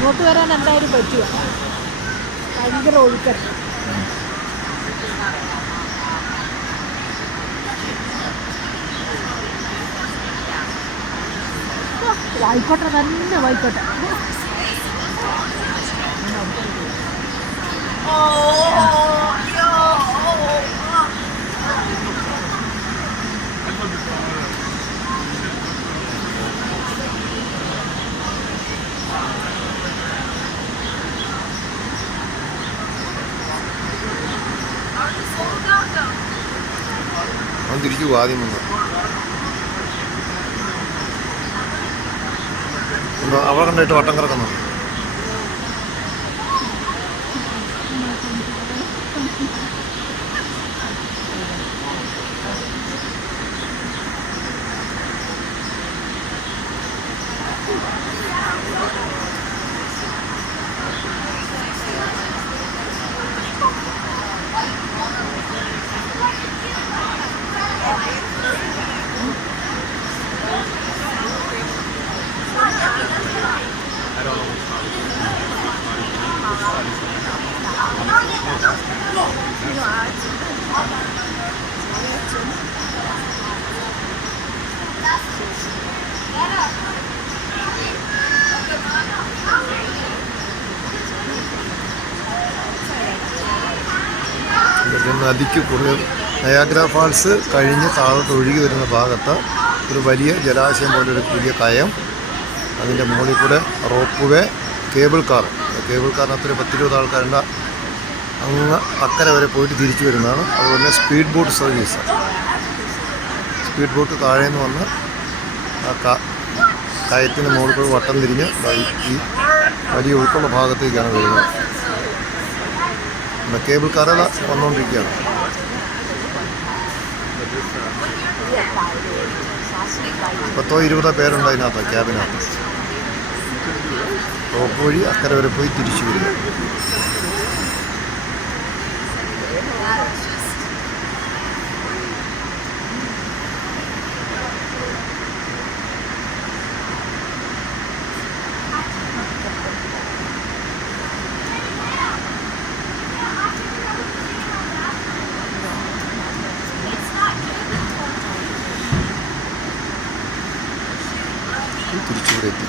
ഇങ്ങോട്ട് വരാൻ എന്തായാലും പറ്റുമോ? ഭയങ്കര ഒഴുക്കൻ. ആയിക്കോട്ടെ തന്നെ ആയിക്കോട്ടെ. തിരിച്ചു ആദ്യം വന്നു അവളെ കണ്ടിട്ട് വട്ടം കറക്കുന്നു. നദിക്ക് കുറുകെ നയാഗ്ര ഫാൾസ് കഴിഞ്ഞ് താഴോട്ട് ഒഴുകി വരുന്ന ഭാഗത്ത് ഒരു വലിയ ജലാശയം പോലെ ഒരു വലിയ കയം, അതിൻ്റെ മുകളിൽ കൂടെ റോപ്പ് വേ, കേബിൾ കാറിനകത്തൊരു 10-20 ആൾക്കാരുണ്ട്. അങ്ങ് അക്കരെ വരെ പോയിട്ട് തിരിച്ചു വരുന്നതാണ്. അതുപോലെ speed boat service, speed boat താഴെ നിന്ന് വന്ന് ആ കയത്തിന് മുകളിൽ കൂടെ വട്ടം തിരിഞ്ഞ് ഈ വലിയ ഒഴുക്കുള്ള ഭാഗത്തേക്കാണ് വരുന്നത്. കേബിൾ കാറുകൾ വന്നുകൊണ്ടിരിക്കുകയാണ്. പത്തോ 20 പേരുണ്ട് അതിനകത്ത്, ക്യാബിനകത്ത്. റോപ്പ് വഴി അക്കരെ വരെ പോയി തിരിച്ചു വരിക. തിരിച്ചുകൂടെ എത്തി.